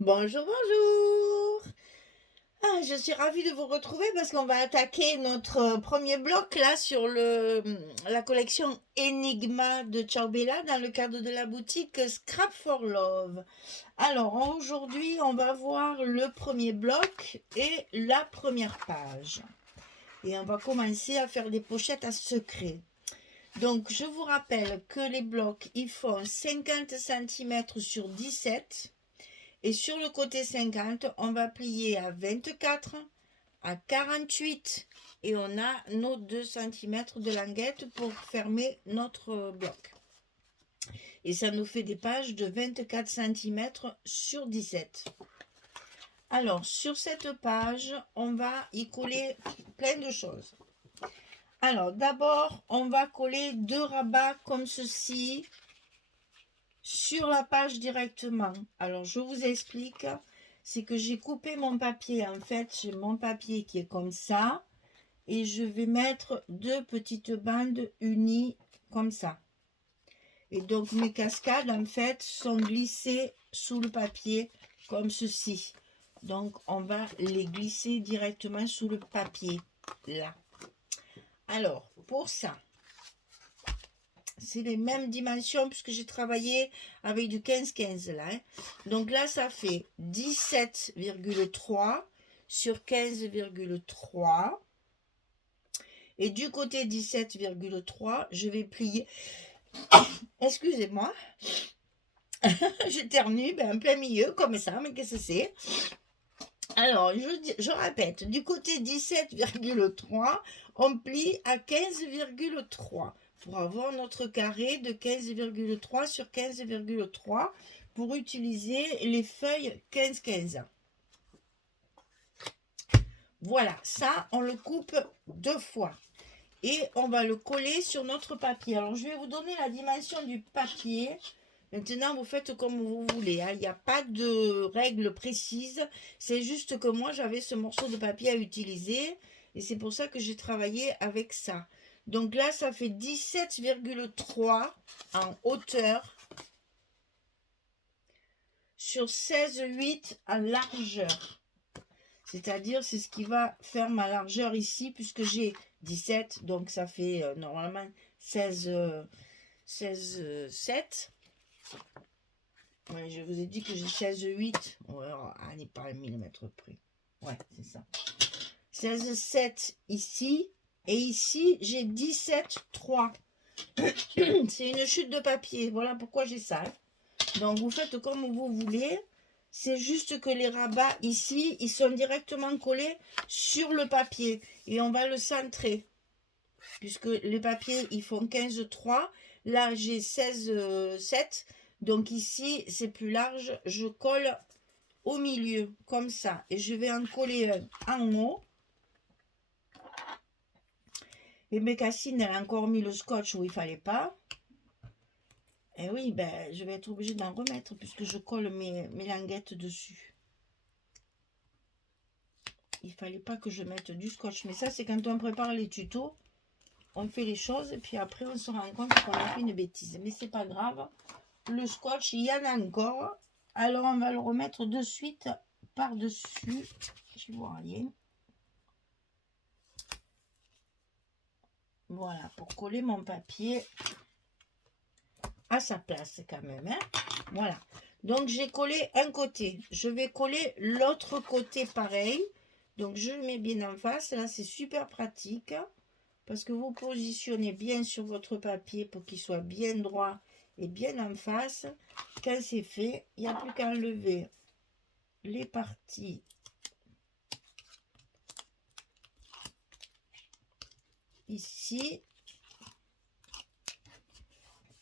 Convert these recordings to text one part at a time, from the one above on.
Bonjour, bonjour. Je suis ravie de vous retrouver parce qu'on va attaquer notre premier bloc là sur la collection Enigma de Ciao Bella dans le cadre de la boutique Scrap for Love. Alors aujourd'hui, on va voir le premier bloc et la première page. Et on va commencer à faire des pochettes à secret. Donc je vous rappelle que les blocs, ils font 50 cm sur 17. Et sur le côté 50, on va plier à 24, à 48 et on a nos 2 cm de languette pour fermer notre bloc. Et ça nous fait des pages de 24 cm sur 17. Alors, sur cette page, on va y coller plein de choses. Alors, d'abord, on va coller 2 rabats comme ceci sur la page directement. Alors, je vous explique. C'est que j'ai coupé mon papier. En fait, j'ai mon papier qui est comme ça. Et je vais mettre 2 petites bandes unies comme ça. Et donc, mes cascades, en fait, sont glissées sous le papier comme ceci. Donc, on va les glisser directement sous le papier, là. Alors, pour ça, c'est les mêmes dimensions puisque j'ai travaillé avec du 15-15 là. Donc là, ça fait 17,3 sur 15,3. Et du côté 17,3, je vais plier. Excusez-moi, j'éternue en plein milieu comme ça, mais qu'est-ce que c'est? Alors, je répète, du côté 17,3, on plie à 15,3 pour avoir notre carré de 15,3 sur 15,3 pour utiliser les feuilles 15-15. Voilà, ça, on le coupe 2 fois. Et on va le coller sur notre papier. Alors, je vais vous donner la dimension du papier. Maintenant, vous faites comme vous voulez. Il n'y a pas de règle précise. C'est juste que moi, j'avais ce morceau de papier à utiliser. Et c'est pour ça que j'ai travaillé avec ça. Donc là, ça fait 17,3 en hauteur sur 16,8 en largeur. C'est-à-dire, c'est ce qui va faire ma largeur ici, puisque j'ai 17, donc ça fait normalement 16, 7. Ouais, je vous ai dit que j'ai 16,8. Ouais, on n'est pas à 1 millimètre près. Ouais, c'est ça. 16,7 ici. Et ici, j'ai 17,3. C'est une chute de papier. Voilà pourquoi j'ai ça. Donc, vous faites comme vous voulez. C'est juste que les rabats ici, ils sont directement collés sur le papier. Et on va le centrer. Puisque les papiers, ils font 15,3. Là, j'ai 16,7. Donc ici, c'est plus large. Je colle au milieu, comme ça. Et je vais en coller un en haut. Et mes Cassine, elle a encore mis le scotch où il fallait pas. Et oui, ben, je vais être obligée d'en remettre puisque je colle mes languettes dessus. Il fallait pas que je mette du scotch. Mais ça, c'est quand on prépare les tutos. On fait les choses et puis après, on se rend compte qu'on a fait une bêtise. Mais c'est pas grave. Le scotch, il y en a encore. Alors, on va le remettre de suite par-dessus. Je vois rien. Voilà, pour coller mon papier à sa place quand même. Hein. Voilà. Donc, j'ai collé un côté. Je vais coller l'autre côté pareil. Donc, je le mets bien en face. Là, c'est super pratique. Parce que vous positionnez bien sur votre papier pour qu'il soit bien droit et bien en face. Quand c'est fait, il n'y a plus qu'à enlever les parties ici.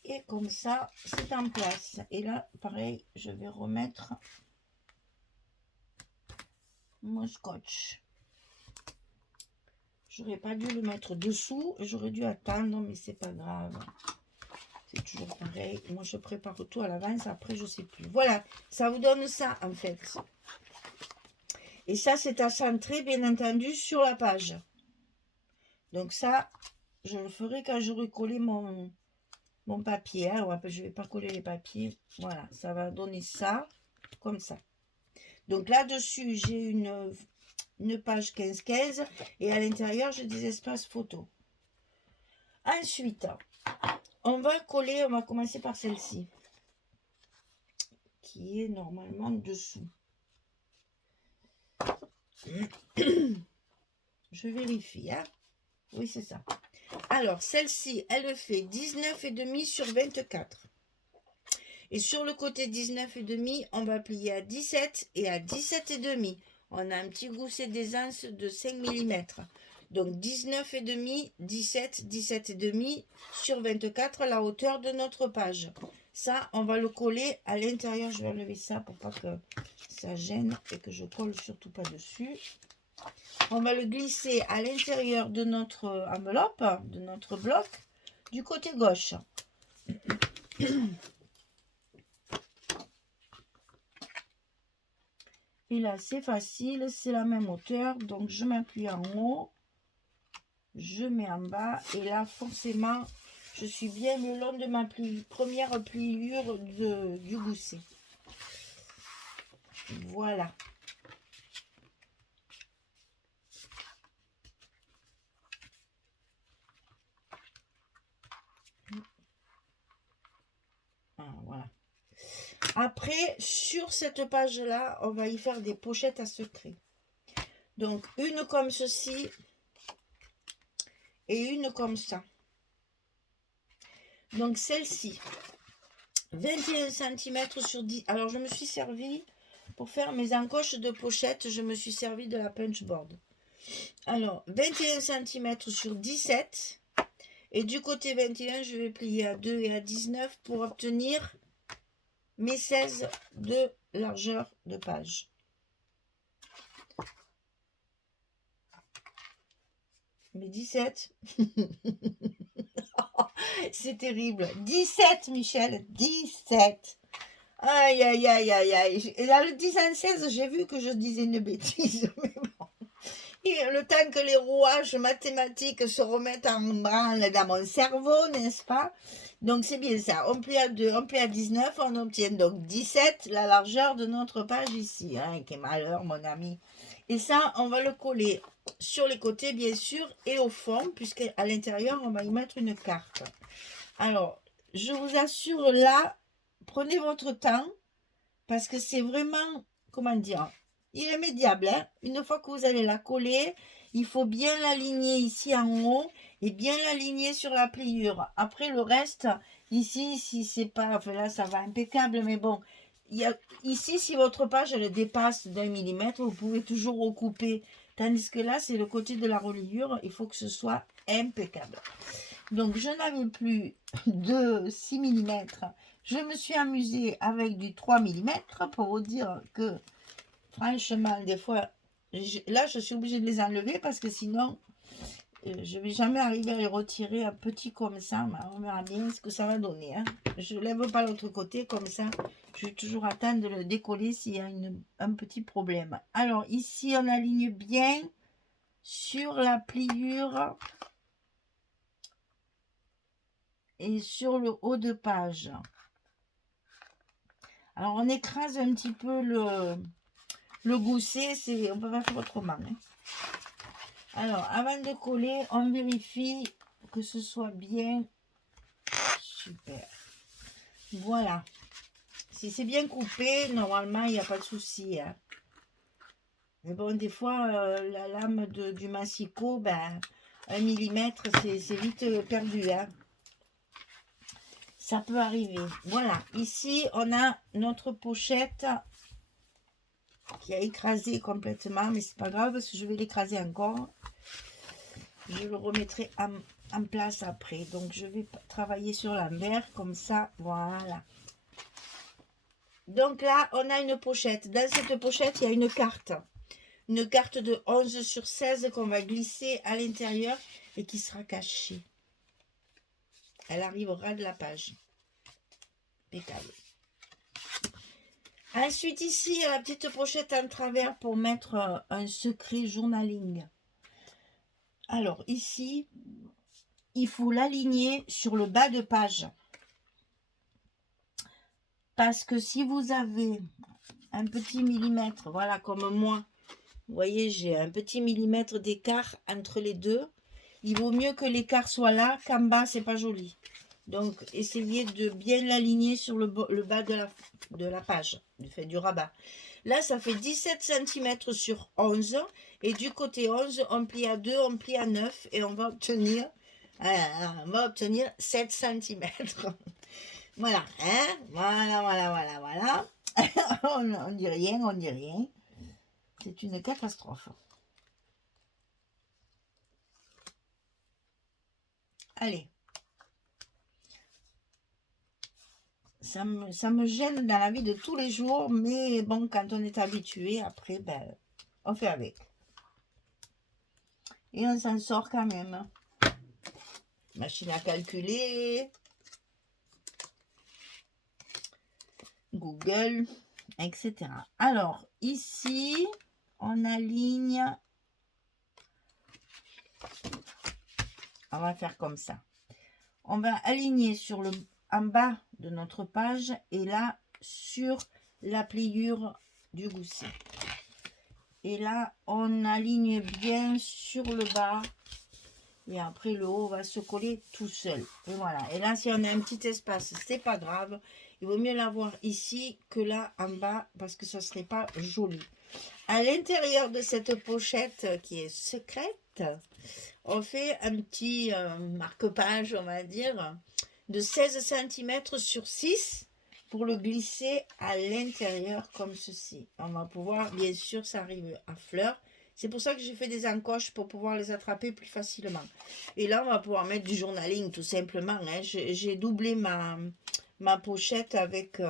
Et comme ça, c'est en place. Et là, pareil, je vais remettre mon scotch. J'aurais pas dû le mettre dessous. J'aurais dû attendre, mais c'est pas grave. C'est toujours pareil. Moi, je prépare tout à l'avance. Après, je sais plus. Voilà, ça vous donne ça, en fait. Et ça, c'est à centrer, bien entendu, sur la page. Donc ça, je le ferai quand j'aurai collé mon papier. Hein. Je ne vais pas coller les papiers. Voilà, ça va donner ça, comme ça. Donc là-dessus, j'ai une page 15-15 et à l'intérieur, j'ai des espaces photos. Ensuite, on va commencer par celle-ci, qui est normalement dessous. Je vérifie, hein. Oui, c'est ça. Alors, celle-ci, elle fait 19,5 sur 24. Et sur le côté 19,5, on va plier à 17 et à 17,5. On a un petit gousset d'aisance de 5 mm. Donc 19,5, 17, 17,5 sur 24, la hauteur de notre page. Ça, on va le coller à l'intérieur. Je vais enlever ça pour pas que ça gêne et que je colle surtout pas dessus. On va le glisser à l'intérieur de notre enveloppe, de notre bloc, du côté gauche. Et là, c'est facile, c'est la même hauteur. Donc, je m'appuie en haut, je mets en bas. Et là, forcément, je suis bien le long de ma première pliure du gousset. Voilà. Ah, voilà. Après, sur cette page-là, on va y faire des pochettes à secret. Donc, une comme ceci et une comme ça. Donc, celle-ci, 21 cm sur 10. Alors, je me suis servi, pour faire mes encoches de pochette, je me suis servi de la punchboard. Alors, 21 cm sur 17. Et du côté 21, je vais plier à 2 et à 19 pour obtenir mes 16 de largeur de page. Mais 17. C'est terrible. 17, Michel. 17. Aïe, aïe, aïe, aïe, aïe. Et dans le 16, j'ai vu que je disais une bêtise. Mais bon. Et le temps que les rouages mathématiques se remettent en branle dans mon cerveau, n'est-ce pas? Donc, c'est bien ça. On plie à 2, on plie à 19, on obtient donc 17, la largeur de notre page ici. Hein, quel malheur, mon ami. Et ça, on va le coller sur les côtés, bien sûr, et au fond, puisqu'à l'intérieur, on va y mettre une carte. Alors, je vous assure, là, prenez votre temps, parce que c'est vraiment, comment dire, irrémédiable. Hein. Une fois que vous allez la coller, il faut bien l'aligner ici en haut et bien l'aligner sur la pliure. Après, le reste, ici, si c'est pas, enfin là, ça va impeccable, mais bon, ici, si votre page, elle dépasse d'1 millimètre, vous pouvez toujours recouper. Tandis que là, c'est le côté de la reliure, il faut que ce soit impeccable. Donc, je n'avais plus de 6 mm. Je me suis amusée avec du 3 mm pour vous dire que, franchement, des fois, là, je suis obligée de les enlever parce que sinon, je ne vais jamais arriver à les retirer un petit comme ça. Mais on verra bien ce que ça va donner. Hein. Je ne lève pas l'autre côté comme ça. Je vais toujours attendre de le décoller s'il y a un petit problème. Alors, ici, on aligne bien sur la pliure et sur le haut de page. Alors, on écrase un petit peu le gousset, on peut pas faire autrement. Hein. Alors, avant de coller, on vérifie que ce soit bien. Super. Voilà. Si c'est bien coupé, normalement, il n'y a pas de souci. Hein. Mais bon, des fois, la lame du massicot, 1 mm, c'est vite perdu. Hein. Ça peut arriver. Voilà. Ici, on a notre pochette qui a écrasé complètement, mais c'est pas grave parce que je vais l'écraser encore. Je le remettrai en place après. Donc, je vais travailler sur l'envers comme ça. Voilà. Donc là, on a une pochette. Dans cette pochette, il y a une carte. Une carte de 11 sur 16 qu'on va glisser à l'intérieur et qui sera cachée. Elle arrivera de la page. Impeccable. Ensuite, ici, il y a la petite pochette en travers pour mettre un secret journaling. Alors, ici, il faut l'aligner sur le bas de page. Parce que si vous avez un petit millimètre, voilà, comme moi. Vous voyez, j'ai un petit millimètre d'écart entre les deux. Il vaut mieux que l'écart soit là qu'en bas, c'est pas joli. Donc, essayez de bien l'aligner sur le bas de la page, du rabat. Là, ça fait 17 cm sur 11. Et du côté 11, on plie à 2, on plie à 9. Et on va obtenir 7 cm. Voilà, hein? Voilà. On dit rien, on dit rien. C'est une catastrophe. Allez. Ça me gêne dans la vie de tous les jours, mais bon, quand on est habitué, après, ben, on fait avec. Et on s'en sort quand même. Machine à calculer, Google, etc. Alors, ici, on aligne. On va faire comme ça. On va aligner sur le en bas de notre page et là sur la pliure du gousset. Et là, on aligne bien sur le bas. Et après, le haut va se coller tout seul. Et voilà. Et là, si on a un petit espace, c'est pas grave. Il vaut mieux l'avoir ici que là en bas parce que ça serait pas joli. À l'intérieur de cette pochette qui est secrète, on fait un petit marque-page, on va dire, de 16 cm sur 6 pour le glisser à l'intérieur comme ceci. On va pouvoir, bien sûr, ça arrive à fleur. C'est pour ça que j'ai fait des encoches pour pouvoir les attraper plus facilement. Et là, on va pouvoir mettre du journaling tout simplement. Hein. J'ai doublé ma pochette avec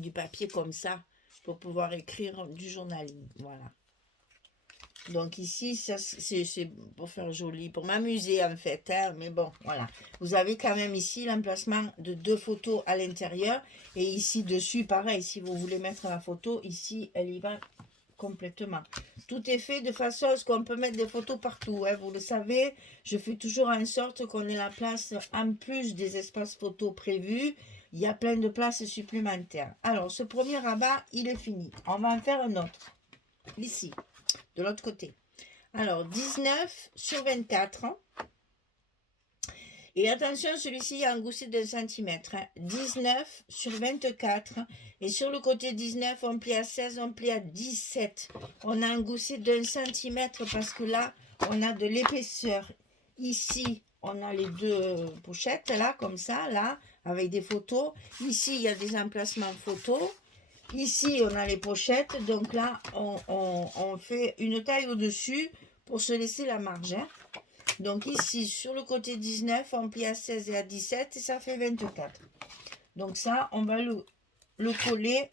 du papier comme ça pour pouvoir écrire du journaling. Voilà. Donc ici, c'est pour faire joli, pour m'amuser en fait. Hein, mais bon, voilà. Vous avez quand même ici l'emplacement de 2 photos à l'intérieur. Et ici dessus, pareil, si vous voulez mettre la photo, ici, elle y va complètement. Tout est fait de façon à ce qu'on peut mettre des photos partout. Hein, vous le savez, je fais toujours en sorte qu'on ait la place, en plus des espaces photos prévus, il y a plein de places supplémentaires. Alors, ce premier rabat, il est fini. On va en faire un autre. Ici, de l'autre côté. Alors, 19 sur 24. Et attention, celui-ci a un gousset de 1 cm. 19 sur 24. Et sur le côté 19, on plie à 16, on plie à 17. On a un gousset d'1 cm parce que là, on a de l'épaisseur. Ici, on a les 2 pochettes, là, comme ça, là, avec des photos. Ici, il y a des emplacements photos. Ici, on a les pochettes. Donc là, on fait une taille au-dessus pour se laisser la marge. Hein. Donc ici, sur le côté 19, on plie à 16 et à 17 et ça fait 24. Donc ça, on va le coller.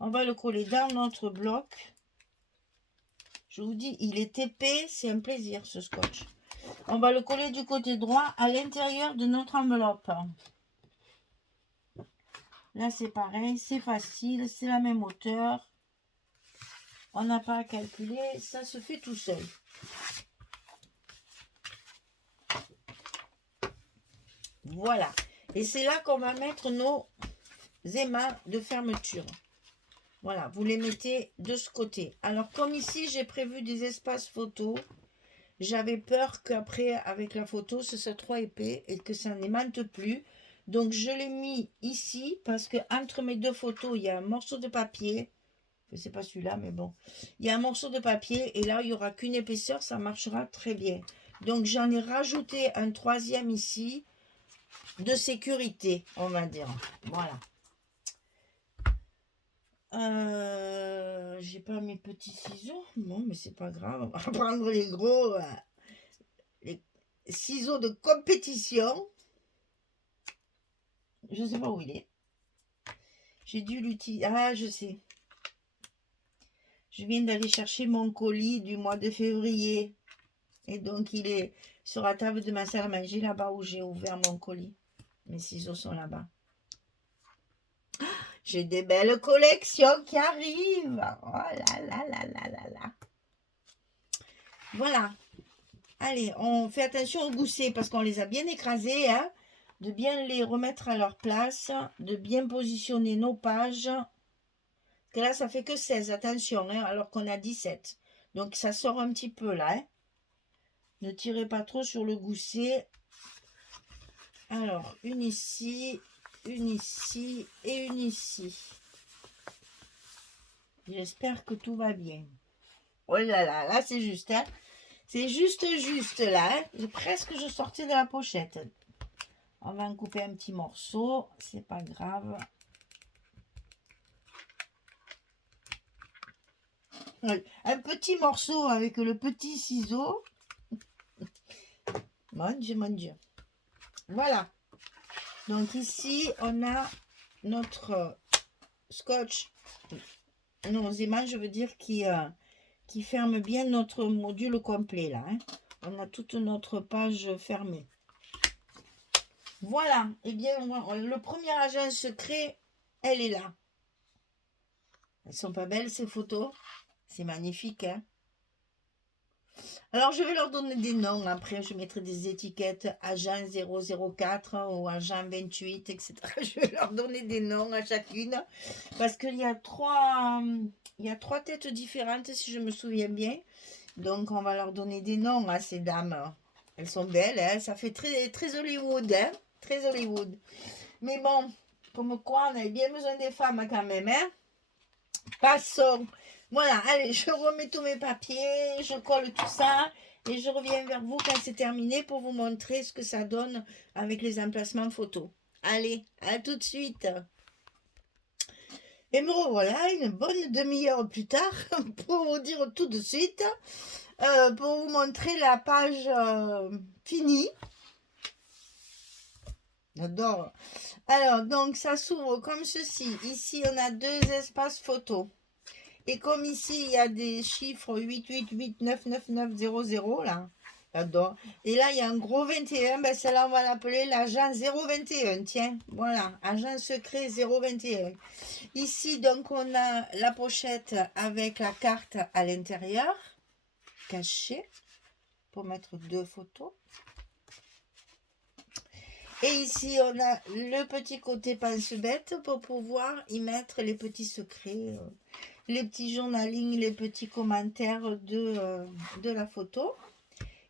On va le coller dans notre bloc. Je vous dis, il est épais, c'est un plaisir ce scotch. On va le coller du côté droit à l'intérieur de notre enveloppe. Là, c'est pareil, c'est facile, c'est la même hauteur. On n'a pas à calculer, ça se fait tout seul. Voilà. Et c'est là qu'on va mettre nos aimants de fermeture. Voilà, vous les mettez de ce côté. Alors, comme ici, j'ai prévu des espaces photos, j'avais peur qu'après, avec la photo, ce soit trop épais et que ça n'aimante plus. Donc, je l'ai mis ici parce que entre mes 2 photos, il y a un morceau de papier. C'est pas celui-là, mais bon. Il y a un morceau de papier et là, il n'y aura qu'une épaisseur, ça marchera très bien. Donc, j'en ai rajouté un 3e ici de sécurité, on va dire. Voilà. J'ai pas mes petits ciseaux. Bon, mais c'est pas grave. On va prendre les gros les ciseaux de compétition. Je sais pas où il est. J'ai dû l'utiliser. Ah, je sais. Je viens d'aller chercher mon colis du mois de février. Et donc, il est sur la table de ma salle à manger, là-bas où j'ai ouvert mon colis. Mes ciseaux sont là-bas. J'ai des belles collections qui arrivent. Oh là. Voilà. Allez, on fait attention aux goussets parce qu'on les a bien écrasés. Hein. de bien les remettre à leur place, de bien positionner nos pages. Parce que là, ça fait que 16, attention, hein, alors qu'on a 17. Donc, ça sort un petit peu là. Hein. Ne tirez pas trop sur le gousset. Alors, une ici et une ici. J'espère que tout va bien. Oh là là, là c'est juste, hein. C'est juste là. Hein. Presque je sortais de la pochette. On va en couper un petit morceau, c'est pas grave. Un petit morceau avec le petit ciseau. Mon Dieu, mon Dieu. Voilà. Donc ici, on a notre scotch, nos images, je veux dire, qui ferme bien notre module complet là. Hein. On a toute notre page fermée. Voilà. Et bien, le premier agent secret, elle est là. Elles sont pas belles ces photos. C'est magnifique, hein. Alors, je vais leur donner des noms. Après, je mettrai des étiquettes agent 004 ou agent 28, etc. Je vais leur donner des noms à chacune. Parce qu'il y a trois têtes différentes, si je me souviens bien. Donc, on va leur donner des noms à ces dames. Elles sont belles, hein. Ça fait très, très Hollywood, hein. Très Hollywood. Mais bon, comme quoi, on a bien besoin des femmes quand même, hein. Passons. Voilà, allez, je remets tous mes papiers, je colle tout ça et je reviens vers vous quand c'est terminé pour vous montrer ce que ça donne avec les emplacements photos. Allez, à tout de suite. Et me revoilà une bonne demi-heure plus tard pour vous dire tout de suite, pour vous montrer la page finie. J'adore. Alors, donc ça s'ouvre comme ceci. Ici, on a deux espaces photos. Et comme ici, il y a des chiffres 888999900 là. J'adore. Et là, il y a un gros 21. Ben, celle-là, on va l'appeler l'agent 021. Tiens, voilà. Agent secret 021. Ici, donc, on a la pochette avec la carte à l'intérieur. Cachée. Pour mettre deux photos. Et ici, on a le petit côté pince-bête pour pouvoir y mettre les petits secrets. Les petits journalings, les petits commentaires de la photo.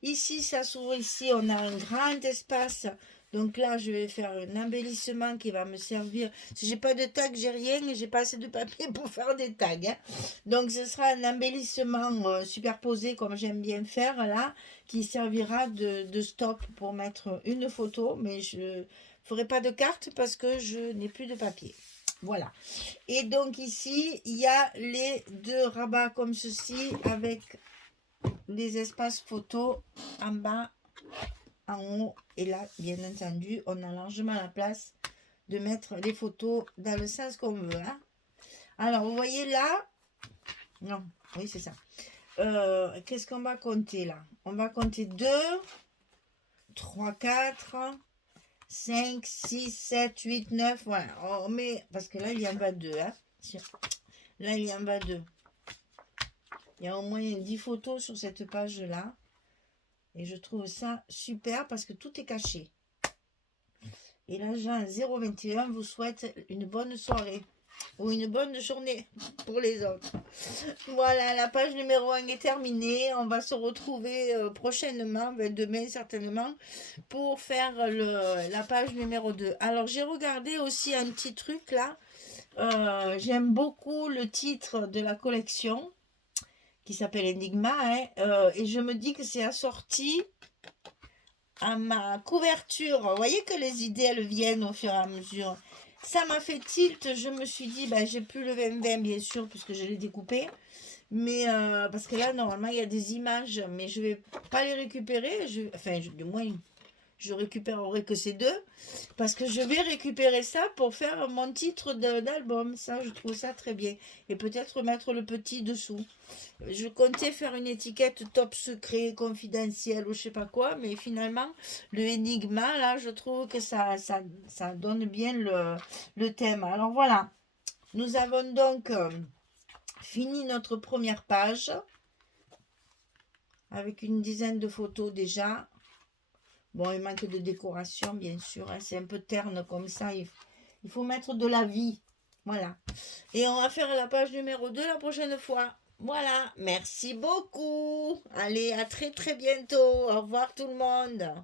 Ici, ça s'ouvre ici, on a un grand espace. Donc là, je vais faire un embellissement qui va me servir. Si j'ai pas de tag, j'ai rien et j'ai pas assez de papier pour faire des tags. Hein. Donc ce sera un embellissement superposé comme j'aime bien faire là, qui servira de stop pour mettre une photo. Mais je ne ferai pas de carte parce que je n'ai plus de papier. Voilà. Et donc ici, il y a les deux rabats comme ceci avec les espaces photos en bas, en haut. Et là, bien entendu, on a largement la place de mettre les photos dans le sens qu'on veut. Hein. Alors, vous voyez là, non, oui, c'est ça. Qu'est-ce qu'on va compter là? On va compter 2, 3, 4... 5, 6, 7, 8, 9, voilà. On met, parce que là, il y en va 2. Hein. Là, il y en va 2. Il y a au moins 10 photos sur cette page-là. Et je trouve ça super parce que tout est caché. Et l'agent 021 vous souhaite une bonne soirée. Ou une bonne journée pour les autres. Voilà, la page numéro 1 est terminée. On va se retrouver prochainement, demain certainement, pour faire la page numéro 2. Alors, j'ai regardé aussi un petit truc là. J'aime beaucoup le titre de la collection qui s'appelle Enigma. Hein, et je me dis que c'est assorti à ma couverture. Vous voyez que les idées, elles viennent au fur et à mesure. Ça m'a fait tilt, je me suis dit, j'ai plus le 20-20 bien sûr, puisque je l'ai découpé. Mais, parce que là, normalement, il y a des images, mais je vais pas les récupérer. Du moins, je récupérerai que ces deux. Parce que je vais récupérer ça pour faire mon titre d'album. Ça, je trouve ça très bien. Et peut-être mettre le petit dessous. Je comptais faire une étiquette top secret, confidentiel ou je sais pas quoi. Mais finalement, le Enigma, là, je trouve que ça donne bien le thème. Alors voilà. Nous avons donc fini notre première page. Avec une dizaine de photos déjà. Bon, il manque de décoration, bien sûr, hein, c'est un peu terne comme ça, il faut mettre de la vie. Voilà. Et on va faire la page numéro 2 la prochaine fois. Voilà, merci beaucoup. Allez, à très très bientôt. Au revoir tout le monde.